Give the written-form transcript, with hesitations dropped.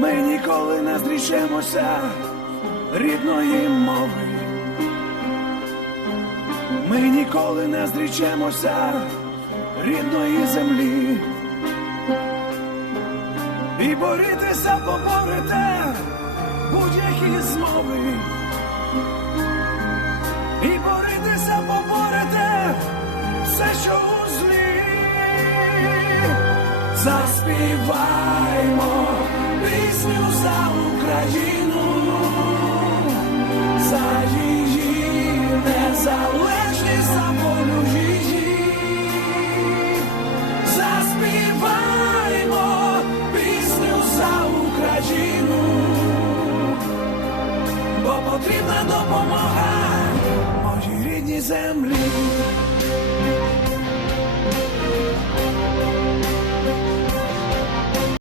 Ми ніколи не зрічемося рідної мови. Ми ніколи не зрічемося рідної землі. І борітеся, поборете будь-які змови. І борітеся, поборете все, що у злі. Заспіваймо пісню за Україну, за її незалежність, за волю її.